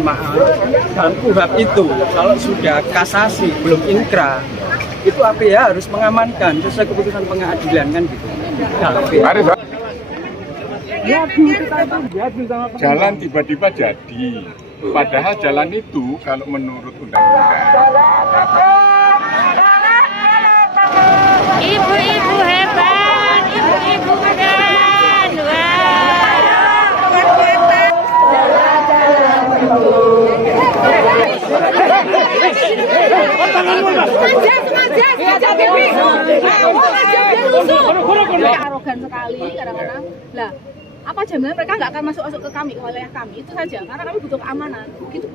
Maaf, dalam KUHP itu kalau sudah kasasi belum inkrah itu APH harus mengamankan sesuai keputusan pengadilan kan gitu. Jalan tiba-tiba jadi, padahal jalan itu kalau menurut undang-undang. Ibu-ibu hebat, ibu-ibu keren, arogan sekali kadang-kadang. Lah, apa jaminan mereka nggak akan masuk ke kami, ke wilayah kami? Itu saja, karena kami butuh keamanan. Gitu.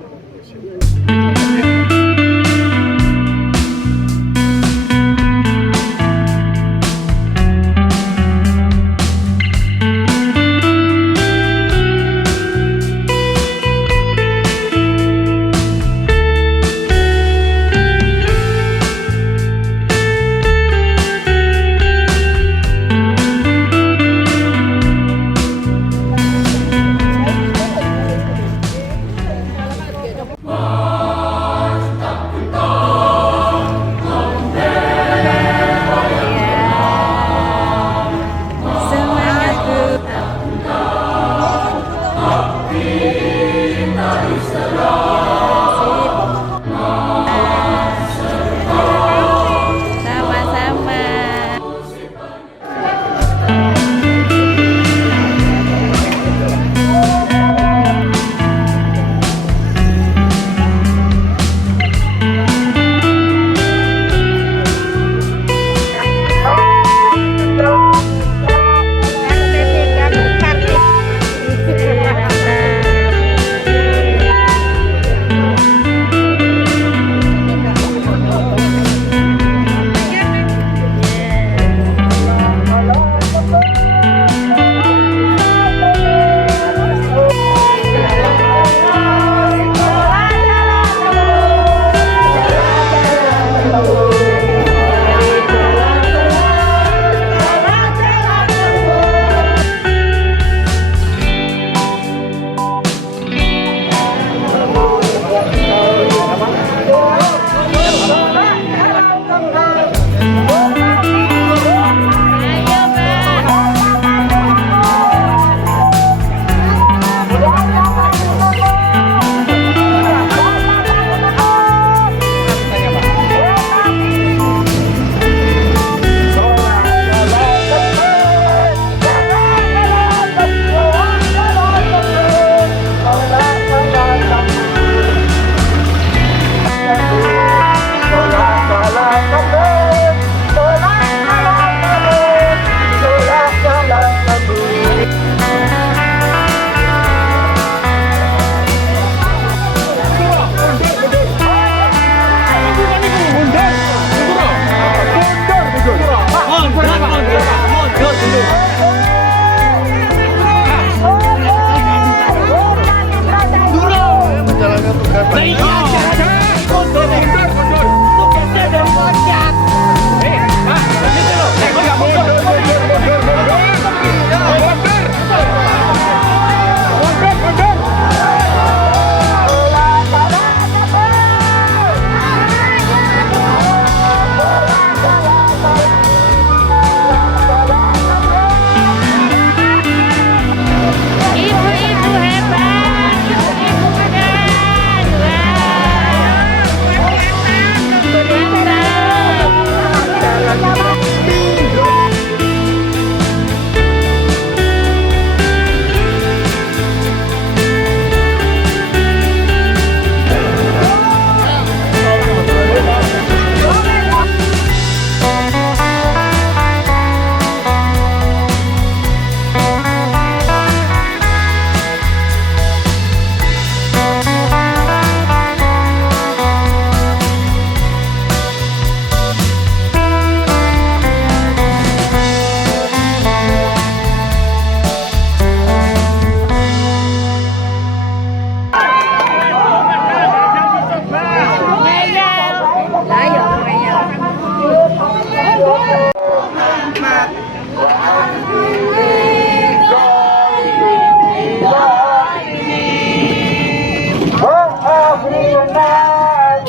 Tolak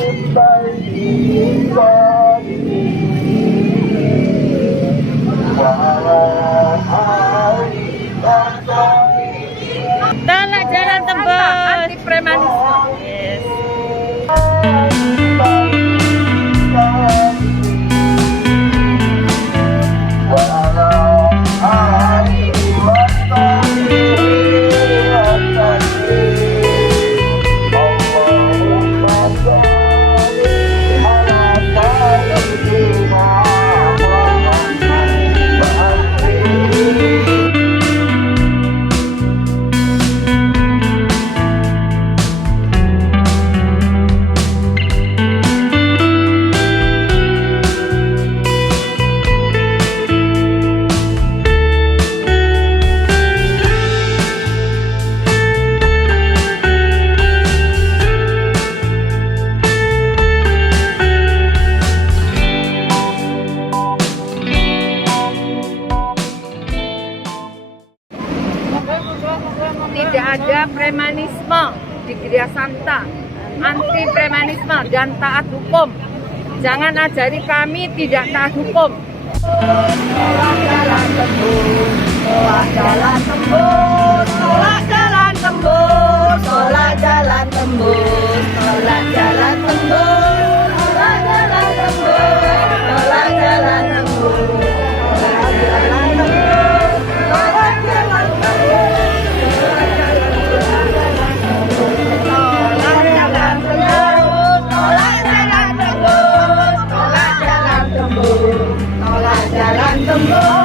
jalan tembus. Anti premanisme. Yes. Tidak ada premanisme di Gria Santa. Anti premanisme dan taat hukum. Jangan ajari kami tidak taat hukum. Tolak jalan tembus, tolak jalan tembus, tolak jalan tembus, tolak jalan tembus, tolak jalan tembus, tolak jalan tembus, tolak jalan tembus, tolak jalan tembus, tolak jalan tembus.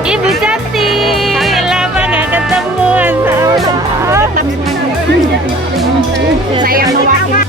Ibu cantik, lama nggak ketemuan sama. Saya mewakili.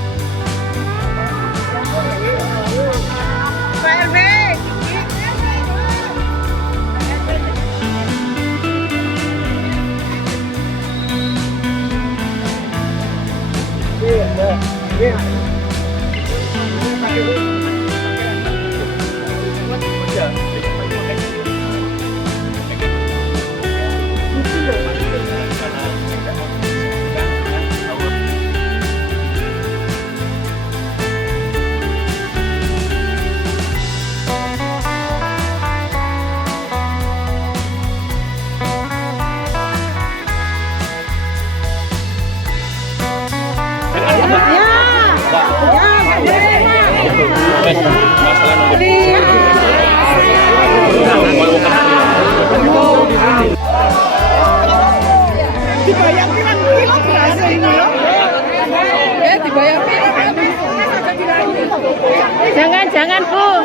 Jangan Bu,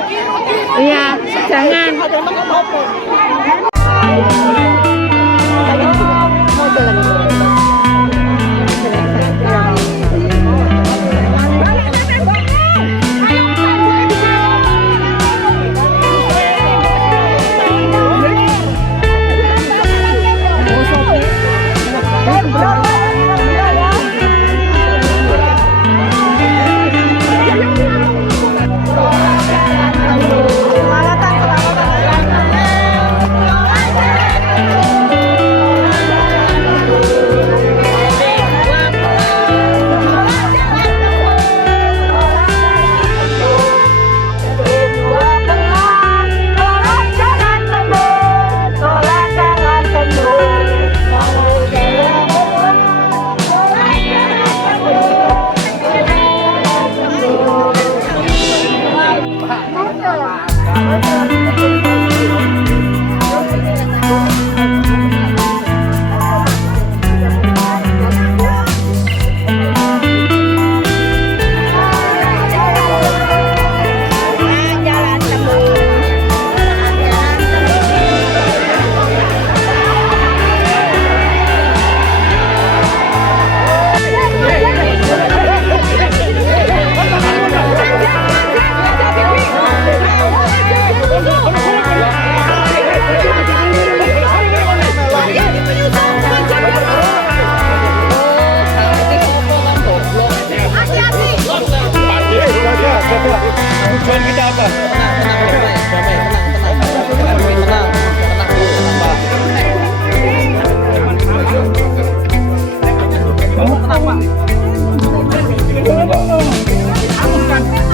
iya jangan. Tujuan kita apa?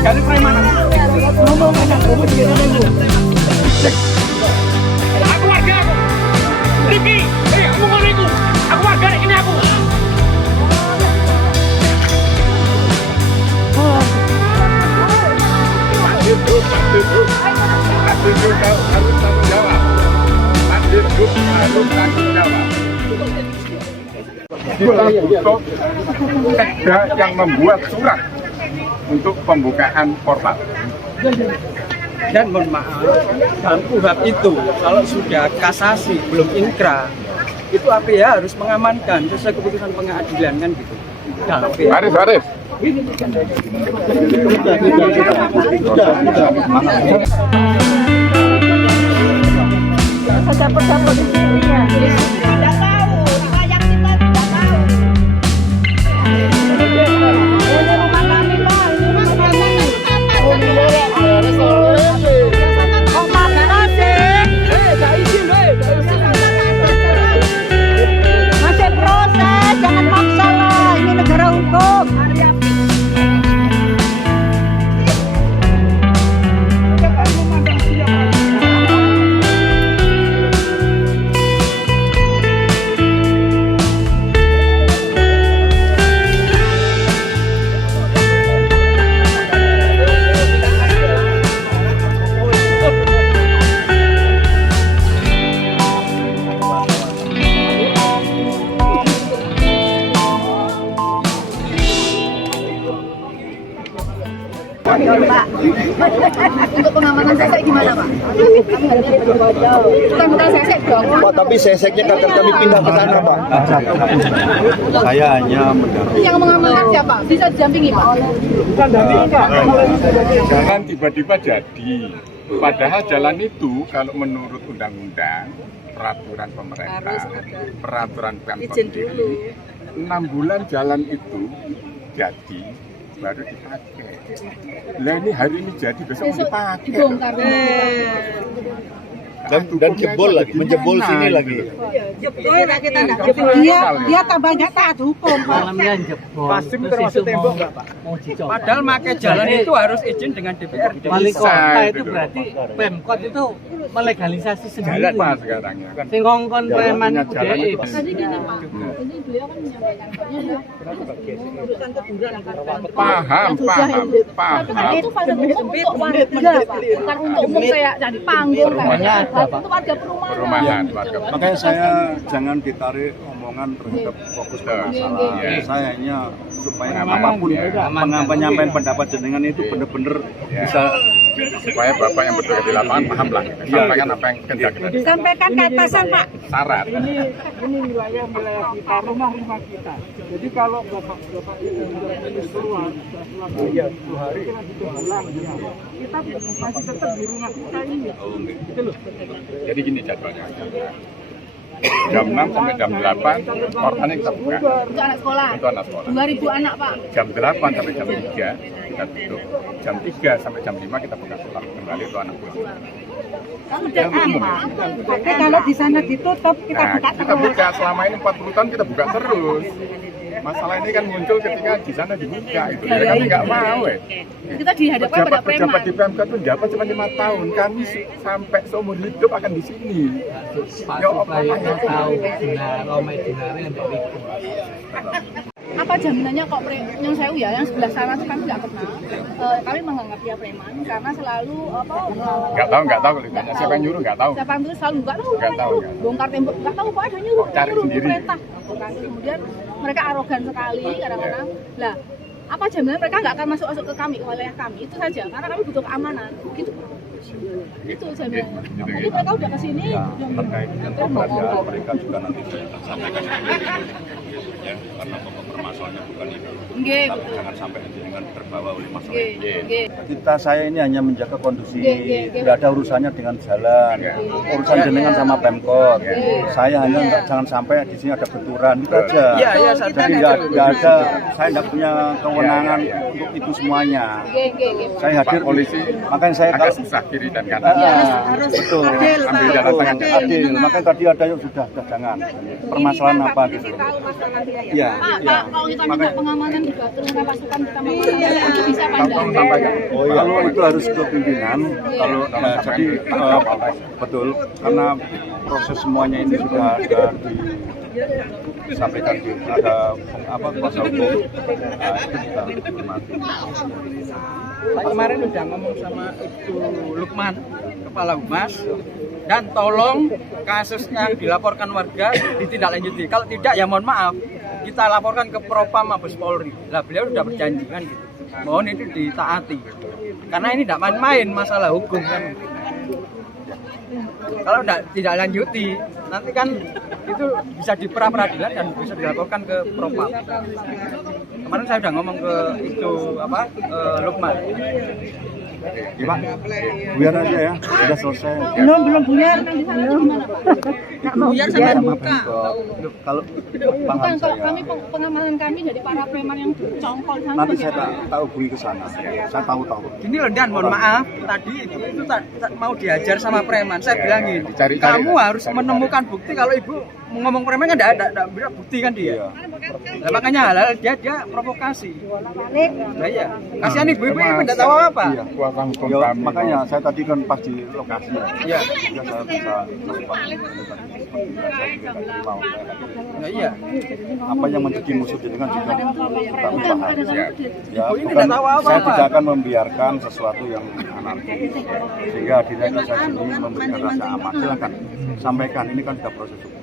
Dari preman. Aku warga aku. Riki, aku mau iku. Aku warga ini aku. Harus tanggung jawab. Harus tanggung jawab. Kita butuh Sekda yang membuat surat untuk pembukaan portal. Dan mohon maaf, dalam KUHP itu kalau sudah kasasi belum inkrah, itu APH harus mengamankan sesuai keputusan pengadilan kan gitu. Baris. Dapat di sini ya. Tidak tahu, yang kita tidak tahu. Ini rumah kami, Pak. Ini rumah kami. Kok mana sih? Masih proses, jangan maksa lah. Ini negara hukum. Pak, untuk pengamanan sesek gimana Pak? Bukan sesek dong. Pak, tapi seseknya akan kami pindah ke sana, Pak. Saya hanya mendampingi. Yang mengamankan siapa? Bisa didampingi Pak? Jangan tiba-tiba jadi. Padahal jalan itu kalau menurut undang-undang, peraturan pemerintah, peraturan Pemkot sendiri, 6 bulan jalan itu jadi baru dipakai. Lah ini hari ini jadi besok mau dipakai. Dibongkar. Dan jebol lagi, menjebol sini lagi. Dia tambah nggak taat hukum. Pasim termasuk tembok nggak Pak? Padahal pakai jalan itu harus izin dengan DPRD. Wali kota itu Gitu loh. berarti Pemkot itu melegalisasi Jalan sendiri. apa sekarang ya kan? Sing ngongkon preman Jalan punya jalan itu. Tadi gini Pak, ini beliau kan menyampaikan Paham. Tapi itu fasilitas untuk warga Pak, bukan untuk umum kayak jadi panggung kayak itu warga perumahan. Warga. Makanya saya jangan ditarik omongan terhadap fokus permasalahan. Iya. Saya hanya supaya Aman. apapun Ya. penyampaian pendapat jenengan itu benar-benar Ya. bisa Supaya Bapak yang bertugas di lapangan paham lah. Sampaikan apa yang kehendak kita. Sampaikan ke atasan Pak. Syarat. Ini wilayah kita, rumah kita. Jadi kalau bapak itu keluar setelah 2 hari kita pulang, kita masih tetap di rumah kita ini. Gitu loh. Jadi gini jadwalnya. Jam 6 sampai jam 8 portalnya kita buka. Itu anak sekolah. Itu anak sekolah. 2000 anak Pak. Jam 8 sampai jam 3 kita tutup. Jam 3 sampai jam 5 kita buka sekolah kembali itu anak pulang. Sudah aman. Tapi kalau di sana ditutup kita Nah, buka kita terus. buka selama ini 40 tahun kita buka terus. Masalah ini kan muncul ketika di sana dibuka itu. Ya, kami nggak mau Kita dihadapkan pada Pejabat preman. di Pemkot itu jabat cuma 5 tahun. Kami sampai seumur hidup akan di sini. Ya Supaya apa tahu benar, omai dinarnya yang berikut. Apa jaminannya kok yang saya yang sebelah sana tuh kami nggak kenal. Kami menganggap dia preman karena selalu nggak tahu kalau ditanya siapa yang nyuruh nggak tahu. siapa yang tulis selalu nggak tahu Nggak tahu. bongkar tembok nggak tahu kok ada nyuruh Cari nyuruh sendiri. perintah gitu kan. Terus kemudian mereka arogan sekali kadang-kadang lah apa jaminan mereka nggak akan masuk ke kami ke wilayah kami itu saja karena kami butuh keamanan gitu itu jaminan jadi mereka udah kesini terkait dengan keberadaan mereka juga nanti saya akan sampaikan ya, karena masalahnya bukan itu. Nggih. Tapi jangan sampai dengan terbawa oleh masalah Iya. itu. Nggih. Saya ini hanya menjaga kondisi, Nggih. tidak ada urusannya dengan jalan, urusan jenengan sama Pemkot. Saya hanya jangan sampai di sini ada benturan, itu aja. Iya, iya, saya Jadi nggak ada, saya tidak punya kewenangan untuk itu semuanya. Nggih. Saya hadir, Polisi makanya saya agak susah kiri dan kanan. betul, Ambil jalan tengah. adil. Makanya tadi ada yang sudah jangan. Permasalahan apa gitu? Iya, Pak, kalau kita minta pengamanan di Batu dengan pasukan kita mau bisa apa enggak? Sampaikan. Oh iya, kalau itu harus ke pimpinan. Kalau jadi betul, karena proses semuanya ini sudah ada disampaikan ada kuasa hukum. Nah, itu kita hormati. Saya kemarin udah ngomong sama itu Lukman, Kepala Humas, dan tolong kasusnya yang dilaporkan warga ditindaklanjuti. Kalau tidak ya mohon maaf, kita laporkan ke Propam Mabes Polri. Lah beliau sudah berjanji kan gitu. Mohon itu ditaati. Karena ini tidak main-main masalah hukum kan. Kalau tidak lanjuti, nanti kan itu bisa di pra-peradilan dan bisa dilaporkan ke Propam. Kemarin saya udah ngomong ke itu Lukman. Ya, Pak, biar aja ya, sudah selesai. Belum buyar. Buyar sama Pemkot. Kalau Bukan, paham kalau saya, kami pengamanan kami dari para preman yang congkol sana. nanti saya tak hubungi ke sana. Saya tahu. Gini loh Dan, mohon maaf, tadi ibu itu mau diajar sama preman. Saya bilangin, Dicari-cari, kamu kan? harus menemukan bukti. Kalau ibu ngomong preman kan tidak bisa bukti kan dia. Iya. Nah, makanya halal dia provokasi. Nah, iya. Kasihan ibu-ibu yang tidak tahu apa. Iya. Kuasa hukum Ya, kami. makanya saya tadi kan pas di lokasi ya. Iya. Sehingga saya bisa Nah, iya. apa yang menjadi musuh jenengan juga kita paham. Ya, Ibu ini bukan, tidak tahu apa-apa. saya tidak akan membiarkan sesuatu yang anarkis. Sehingga akhirnya saya sini memberikan rasa aman. Silakan sampaikan, ini kan sudah proses hukum.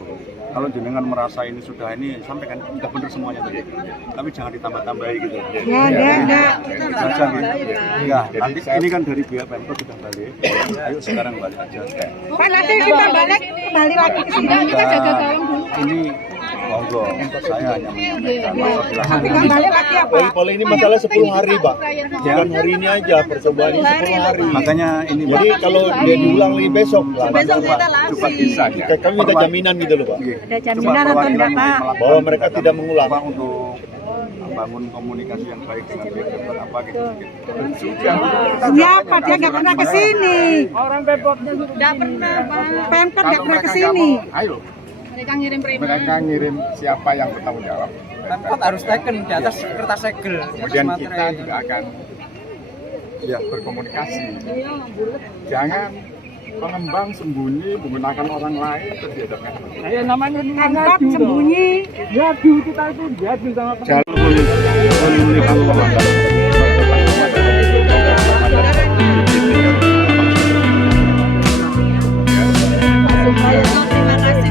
Kalau jenengan merasa ini sudah ini, sampaikan sudah benar semuanya tadi. Tapi jangan ditambah-tambahi gitu. Enggak. Saja gitu. Ya, nanti ini kan dari pihak Pemkot sudah balik. Ayo sekarang balik aja. Pak, nanti kita balik kembali lagi ke sini. Enggak, kita jaga gawang dulu. Ini monggo, saya hanya menyampaikan Nanti kembali lagi apa? Paling ini masalah 10 hari, Pak. Ya. Bukan hari ini aja, percobaan ini 10 hari. Makanya ini Jadi kalau dia diulang lagi besok, Coba bisa ya. kami minta jaminan gitu loh, Pak. Ada jaminan atau enggak, Pak? Bahwa mereka tidak mengulang. Untuk membangun komunikasi yang baik dengan pihak Pemkot apa gitu. Siapa? Dia nggak pernah ke sini. Orang Pemkotnya sudah Enggak pernah, Pak. Pemkot nggak pernah ke nggak sini. mau, ayo Mereka ngirim preman. mereka ngirim siapa yang bertanggung jawab. Pemkot harus taken di atas kertas segel. Kemudian kita juga akan berkomunikasi. Jangan pengembang sembunyi menggunakan orang lain terhadapnya. saya namanya Pemkot sembunyi. Jadu kita itu jadu sama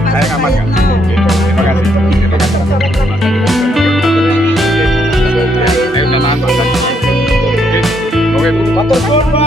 Saya amankan. Terima kasih. Terima kasih. Oke, Bu.